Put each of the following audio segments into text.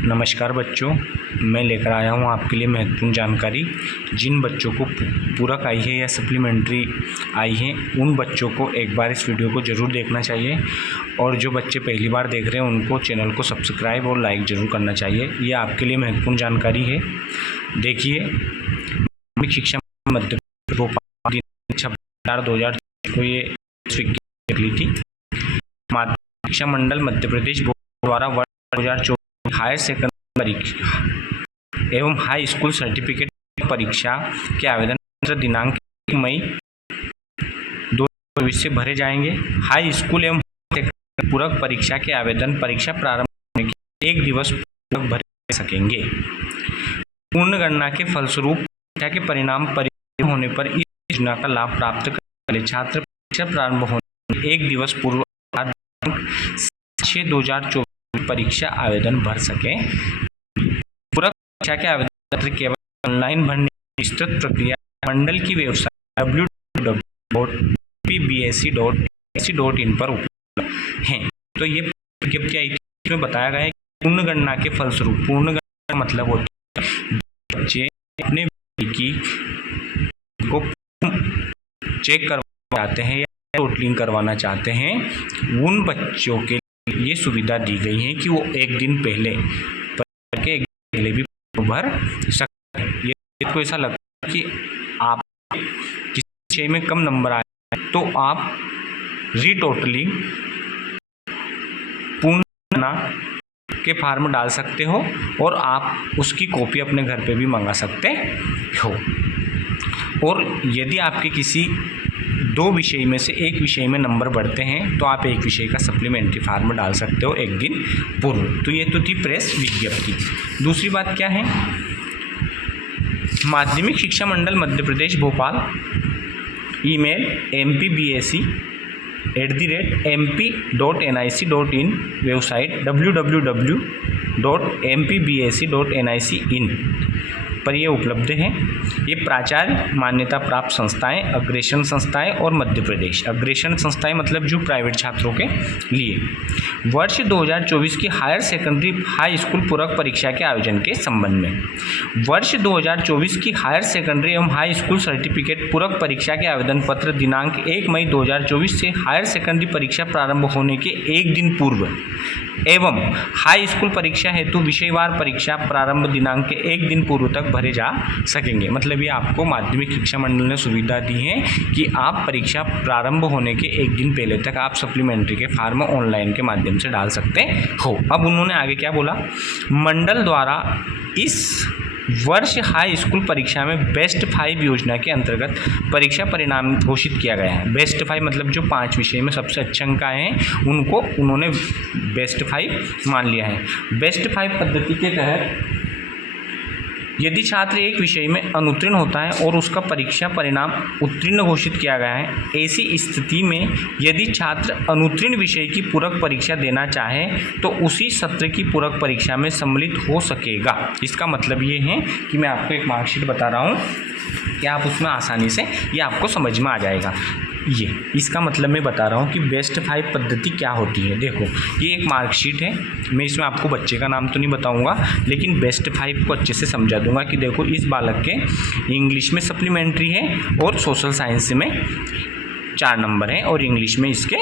नमस्कार बच्चों, मैं लेकर आया हूँ आपके लिए महत्वपूर्ण जानकारी। जिन बच्चों को पूरक आई है या सप्लीमेंट्री आई है उन बच्चों को एक बार इस वीडियो को ज़रूर देखना चाहिए, और जो बच्चे पहली बार देख रहे हैं उनको चैनल को सब्सक्राइब और लाइक ज़रूर करना चाहिए। ये आपके लिए महत्वपूर्ण जानकारी है। देखिए, माध्यमिक शिक्षा मध्य भोपाल 2000 को ये ली थी। माध्यमिक शिक्षा मंडल मध्य प्रदेश द्वारा वर्ष 2024 हायर सेकेंडरी परीक्षा एवं हाई स्कूल सर्टिफिकेट परीक्षा के आवेदन पत्र दिनांक 1 मई 2024 से भरे जाएंगे। हाई स्कूल एवं पूरक परीक्षा के आवेदन परीक्षा प्रारंभ होने के 1 दिवस पूर्व भरे सकेंगे। पूर्ण गणना के फलस्वरूप परीक्षा के परिणाम परिवर्तन होने पर इस योजना का लाभ प्राप्त करने वाले छात्र परीक्षा प्रारंभ होने के 1 दिवस पूर्व 6/2024 परीक्षा आवेदन भर सकें। पूरक परीक्षा के आवेदन पत्र केवल ऑनलाइन भरने की विस्तृत प्रक्रिया मंडल की वेबसाइट www.mpbsc.ac.in पर उपलब्ध है। तो ये विज्ञप्ति आई थी, इसमें बताया गया है कि पूर्ण गणना के फलस्वरूप, पूर्ण गणना मतलब होता है बच्चे अपने की को चेक करवाना चाहते हैं या टोटलिंग करवाना चाहते हैं, उन बच्चों के ये सुविधा दी गई है कि वो एक दिन पहले भी भर सकते हैं। ये को ऐसा लगता है कि आप किसी विषय में कम नंबर आए तो आप रीटोटलिंग पूर्ण के फॉर्म डाल सकते हो और आप उसकी कॉपी अपने घर पे भी मंगा सकते हो। और यदि आपके किसी 2 विषय में से एक विषय में नंबर बढ़ते हैं तो आप एक विषय का सप्लीमेंट्री फॉर्म डाल सकते हो एक दिन पूर्व। तो ये तो थी प्रेस विज्ञप्ति। दूसरी बात क्या है, Madhyamik Shiksha Mandal Madhya Pradesh Bhopal email mpbsc@mp.nic.in, website www.mpbsc.nic.in पर ये उपलब्ध है। ये प्राचार्य मान्यता प्राप्त संस्थाएं, अग्रेसन संस्थाएं और मध्य प्रदेश। अग्रेसन संस्थाएं मतलब जो प्राइवेट छात्रों के लिए वर्ष 2024 की हायर सेकेंडरी हाई स्कूल पूरक परीक्षा के आयोजन के संबंध में वर्ष 2024 की हायर सेकेंडरी एवं हाई स्कूल सर्टिफिकेट पूरक परीक्षा के आवेदन पत्र दिनांक 1 मई 2024 से हायर सेकेंडरी परीक्षा प्रारंभ होने के 1 दिन पूर्व एवं हाई स्कूल परीक्षा हेतु विषयवार परीक्षा प्रारंभ दिनांक के 1 दिन पूर्व तक भरे जा सकेंगे। मतलब ये आपको माध्यमिक शिक्षा मंडल ने सुविधा दी है कि आप परीक्षा प्रारंभ होने के 1 दिन पहले तक आप सप्लीमेंट्री के फॉर्म ऑनलाइन के माध्यम से डाल सकते हो। अब उन्होंने आगे क्या बोला, मंडल द्वारा इस वर्ष हाई स्कूल परीक्षा में बेस्ट 5 योजना के अंतर्गत परीक्षा परिणाम घोषित किया गया है। बेस्ट 5 मतलब जो 5 विषय में सबसे अच्छे अंक आए हैं उनको उन्होंने बेस्ट 5 मान लिया है। बेस्ट 5 पद्धति के तहत यदि छात्र एक विषय में अनुत्तीर्ण होता है और उसका परीक्षा परिणाम उत्तीर्ण घोषित किया गया है, ऐसी स्थिति में यदि छात्र अनुत्तीर्ण विषय की पूरक परीक्षा देना चाहे तो उसी सत्र की पूरक परीक्षा में सम्मिलित हो सकेगा। इसका मतलब ये है कि मैं आपको एक मार्कशीट बता रहा हूँ कि आप उसमें आसानी से ये आपको समझ में आ जाएगा। ये इसका मतलब मैं बता रहा हूँ कि बेस्ट 5 पद्धति क्या होती है। देखो, ये एक मार्कशीट है, मैं इसमें आपको बच्चे का नाम तो नहीं बताऊँगा लेकिन बेस्ट 5 को अच्छे से समझा दूंगा कि देखो इस बालक के इंग्लिश में सप्लीमेंट्री है और सोशल साइंस में 4 नंबर हैं और इंग्लिश में इसके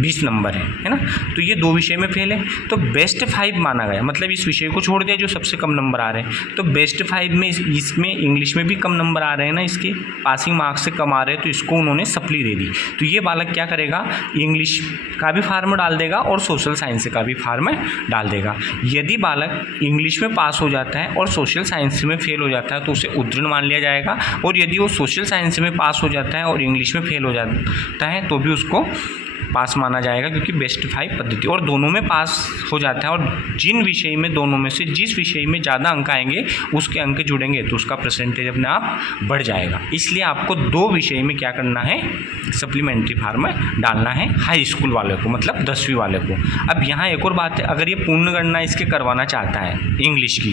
20 नंबर हैं, है ना। तो ये 2 विषय में फेल है तो बेस्ट 5 माना गया, मतलब इस विषय को छोड़ दिया जो सबसे कम नंबर आ रहे हैं। तो बेस्ट 5 में इसमें इंग्लिश में भी कम नंबर आ रहे हैं ना, इसके पासिंग मार्क्स से कम आ रहे हैं, तो इसको उन्होंने सप्ली दे दी। तो ये बालक क्या करेगा, इंग्लिश का भी फार्म डाल देगा और सोशल साइंस का भी फार्म डाल देगा। यदि बालक इंग्लिश में पास हो जाता है और सोशल साइंस में फेल हो जाता है तो उसे उत्तीर्ण मान लिया जाएगा, और यदि वो सोशल साइंस में पास हो जाता है और इंग्लिश में फेल हो जाता है तो भी उसको पास माना जाएगा, क्योंकि बेस्ट 5 पद्धति और दोनों में पास हो जाता है। और जिन विषय में दोनों में से जिस विषय में ज़्यादा अंक आएंगे उसके अंक जुड़ेंगे तो उसका परसेंटेज अपने आप बढ़ जाएगा। इसलिए आपको 2 विषय में क्या करना है, सप्लीमेंट्री फार्म डालना है हाई स्कूल वाले को, मतलब 10वीं वाले को। अब यहाँ एक और बात है, अगर ये पूर्ण गणना इसके करवाना चाहता है इंग्लिश की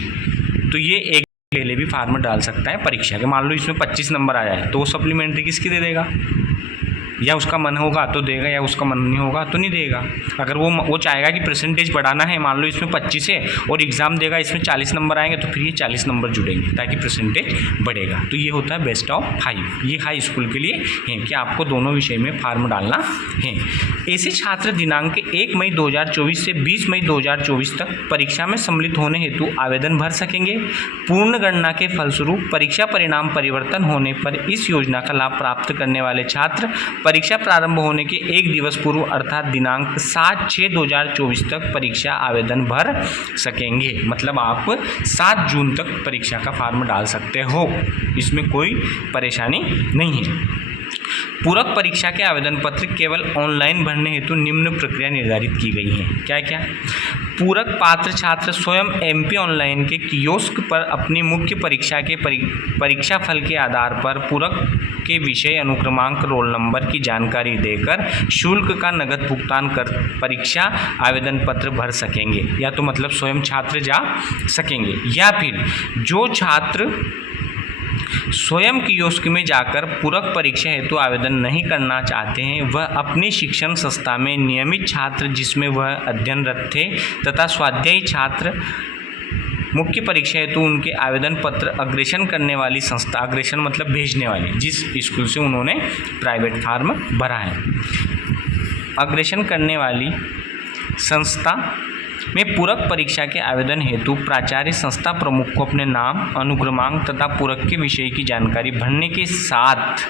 तो ये एक पहले भी फार्म डाल सकता है परीक्षा के। मान लो इसमें 25 नंबर आ जाए तो वो सप्लीमेंट्री किसकी दे देगा, या उसका मन होगा तो देगा, या उसका मन नहीं होगा तो नहीं देगा। अगर वो चाहेगा कि परसेंटेज बढ़ाना है, मान लो इसमें 25 है और एग्ज़ाम देगा इसमें 40 नंबर आएंगे, तो फिर ये 40 नंबर जुड़ेंगे ताकि परसेंटेज बढ़ेगा। तो ये होता है बेस्ट ऑफ 5। ये हाई स्कूल के लिए है कि आपको दोनों विषय में फार्म डालना है। ऐसे छात्र दिनांक 1 मई 2024 से 20 मई 2024 तक परीक्षा में सम्मिलित होने हेतु आवेदन भर सकेंगे। पूर्ण गणना के फलस्वरूप परीक्षा परिणाम परिवर्तन होने पर इस योजना का लाभ प्राप्त करने वाले छात्र परीक्षा प्रारंभ होने के 1 दिवस पूर्व अर्थात दिनांक 7/6/2024 तक परीक्षा आवेदन भर सकेंगे। मतलब आप 7 जून तक परीक्षा का फॉर्म डाल सकते हो, इसमें कोई परेशानी नहीं है। पूरक परीक्षा के आवेदन पत्र केवल ऑनलाइन भरने हेतु निम्न प्रक्रिया निर्धारित की गई है। क्या क्या? पूरक पात्र छात्र स्वयं एमपी ऑनलाइन के कियोस्क पर अपनी मुख्य परीक्षा के परीक्षा फल के आधार पर पूरक के विषय अनुक्रमांक रोल नंबर की जानकारी देकर शुल्क का नगद भुगतान कर परीक्षा आवेदन पत्र भर सकेंगे। या तो मतलब स्वयं छात्र जा सकेंगे, या फिर जो छात्र स्वयं कियोस्क में जाकर पूरक परीक्षा हेतु आवेदन नहीं करना चाहते हैं, वह अपनी शिक्षण संस्था में नियमित छात्र जिसमें वह अध्ययनरत थे तथा स्वाध्यायी छात्र मुख्य परीक्षा हेतु उनके आवेदन पत्र अग्रेषण करने वाली संस्था, अग्रेषण मतलब भेजने वाली, जिस स्कूल से उन्होंने प्राइवेट फार्म भरा है, अग्रेषण करने वाली संस्था में पूरक परीक्षा के आवेदन हेतु प्राचार्य संस्था प्रमुख को अपने नाम, अनुक्रमांक तथा पूरक के विषय की जानकारी भरने के साथ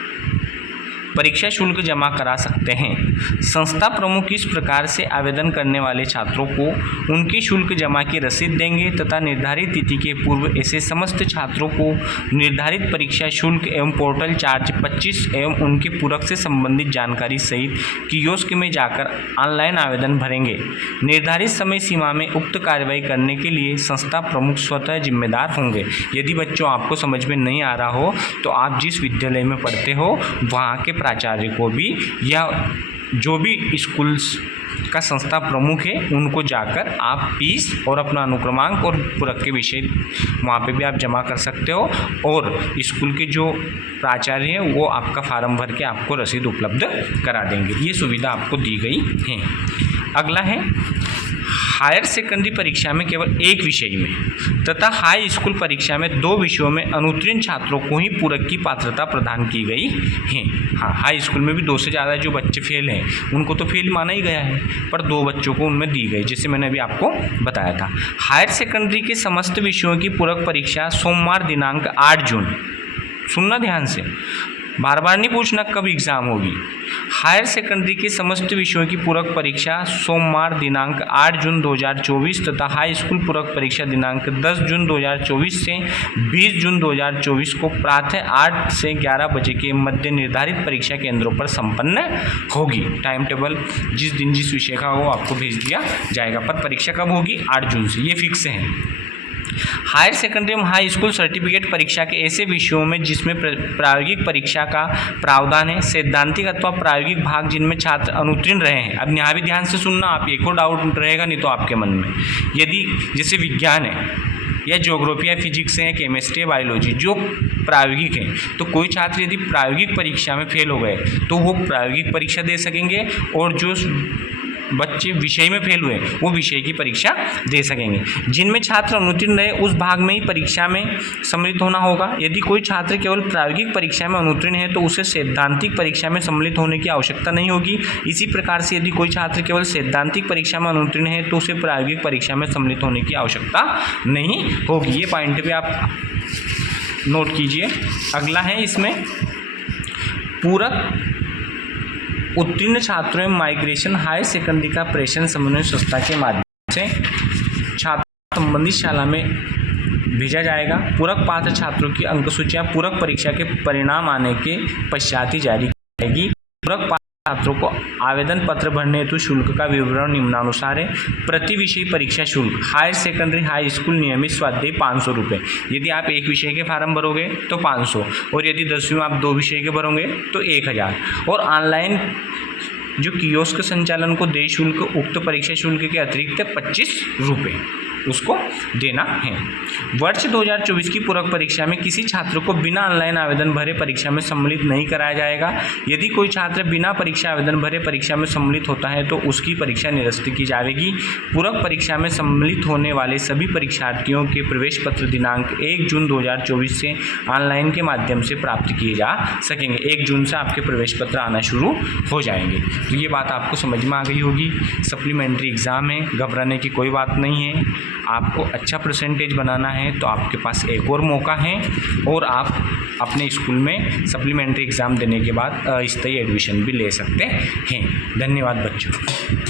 परीक्षा शुल्क जमा करा सकते हैं। संस्था प्रमुख इस प्रकार से आवेदन करने वाले छात्रों को उनकी शुल्क जमा की रसीद देंगे तथा निर्धारित तिथि के पूर्व ऐसे समस्त छात्रों को निर्धारित परीक्षा शुल्क एवं पोर्टल चार्ज 25 एवं उनके पूरक से संबंधित जानकारी सहित कियोस्क में जाकर ऑनलाइन आवेदन भरेंगे। निर्धारित समय सीमा में उक्त कार्रवाई करने के लिए संस्था प्रमुख स्वतः जिम्मेदार होंगे। यदि बच्चों आपको समझ में नहीं आ रहा हो तो आप जिस विद्यालय में पढ़ते हो वहाँ के प्राचार्य को भी या जो भी स्कूल्स का संस्था प्रमुख है उनको जाकर आप फीस और अपना अनुक्रमांक और पूरक के विषय वहाँ पे भी आप जमा कर सकते हो, और स्कूल के जो प्राचार्य हैं वो आपका फार्म भर के आपको रसीद उपलब्ध करा देंगे। ये सुविधा आपको दी गई है। अगला है हायर सेकेंडरी परीक्षा में केवल एक विषय में तथा हाई स्कूल परीक्षा में 2 विषयों में अनुत्तीर्ण छात्रों को ही पूरक की पात्रता प्रदान की गई है। हाँ, हाई स्कूल में भी 2 से ज़्यादा जो बच्चे फेल हैं उनको तो फेल माना ही गया है, पर 2 बच्चों को उनमें दी गई, जैसे मैंने अभी आपको बताया था। हायर सेकेंडरी के समस्त विषयों की पूरक परीक्षा सोमवार दिनांक 8 जून, सुनना ध्यान से, बार बार नहीं पूछना कब एग्ज़ाम होगी। हायर सेकेंडरी के समस्त विषयों की पूरक परीक्षा सोमवार दिनांक 8 जून 2024 तथा हाई स्कूल पूरक परीक्षा दिनांक 10 जून 2024 से 20 जून 2024 को प्रातः 8 से 11 बजे के मध्य निर्धारित परीक्षा केंद्रों पर संपन्न होगी। टाइम टेबल जिस दिन जिस विषय का हो आपको भेज दिया जाएगा, पर परीक्षा कब होगी? 8 जून से, ये फिक्स है। हायर सेकेंडरी एवं हाई स्कूल सर्टिफिकेट परीक्षा के ऐसे विषयों में जिसमें प्रायोगिक परीक्षा का प्रावधान है, सैद्धांतिक अथवा प्रायोगिक भाग जिनमें छात्र अनुत्तीर्ण रहे हैं। अब यहाँ भी ध्यान से सुनना, आप एक और डाउट रहेगा नहीं तो आपके मन में, यदि जैसे विज्ञान है या ज्योग्राफी या फिजिक्स है, केमिस्ट्री या बायोलॉजी जो प्रायोगिक है, तो कोई छात्र यदि प्रायोगिक परीक्षा में फेल हो गए तो वो प्रायोगिक परीक्षा दे सकेंगे, और जो बच्चे विषय में फेल हुए वो विषय की परीक्षा दे सकेंगे। जिनमें छात्र अनुत्तीर्ण रहे उस भाग में ही परीक्षा में सम्मिलित होना होगा। यदि कोई छात्र केवल प्रायोगिक परीक्षा में अनुत्तीर्ण है तो उसे सैद्धांतिक परीक्षा में सम्मिलित होने की आवश्यकता नहीं होगी। इसी प्रकार से यदि कोई छात्र केवल सैद्धांतिक परीक्षा में अनुत्तीर्ण है तो उसे प्रायोगिक परीक्षा में सम्मिलित होने की आवश्यकता नहीं होगी। ये पॉइंट भी आप नोट कीजिए। अगला है इसमें पूरक उत्तीर्ण छात्रों में माइग्रेशन हायर सेकेंडरी का प्रेषण समन्वय संस्था के माध्यम से छात्र संबंधित शाला में भेजा जाएगा। पूरक पात्र छात्रों की अंक सूचियाँ पूरक परीक्षा के परिणाम आने के पश्चात ही जारी की जाएगी। पूरक पात्र छात्रों को आवेदन पत्र भरने हेतु शुल्क का विवरण निम्नानुसार है। प्रति विषय परीक्षा शुल्क हायर सेकेंडरी हाई स्कूल नियमित स्वाध्याय 500 रुपये। यदि आप एक विषय के फार्म भरोगे तो 500, और यदि 10वीं में आप 2 विषय के भरोगे तो 1000। और ऑनलाइन जो कियोस्क संचालन को देय शुल्क उक्त परीक्षा शुल्क के अतिरिक्त 25 रुपये। उसको देना है। वर्ष 2024 की पूरक परीक्षा में किसी छात्र को बिना ऑनलाइन आवेदन भरे परीक्षा में सम्मिलित नहीं कराया जाएगा। यदि कोई छात्र बिना परीक्षा आवेदन भरे परीक्षा में सम्मिलित होता है तो उसकी परीक्षा निरस्त की जाएगी। पूरक परीक्षा में सम्मिलित होने वाले सभी परीक्षार्थियों के प्रवेश पत्र दिनांक 1 जून 2024 से ऑनलाइन के माध्यम से प्राप्त किए जा सकेंगे। 1 जून से आपके प्रवेश पत्र आना शुरू हो जाएंगे। तो ये बात आपको समझ में आ गई होगी। सप्लीमेंट्री एग्ज़ाम है, घबराने की कोई बात नहीं है। आपको अच्छा परसेंटेज बनाना है तो आपके पास एक और मौका है और आप अपने स्कूल में सप्लीमेंट्री एग्ज़ाम देने के बाद अस्थायी एडमिशन भी ले सकते हैं। धन्यवाद बच्चों।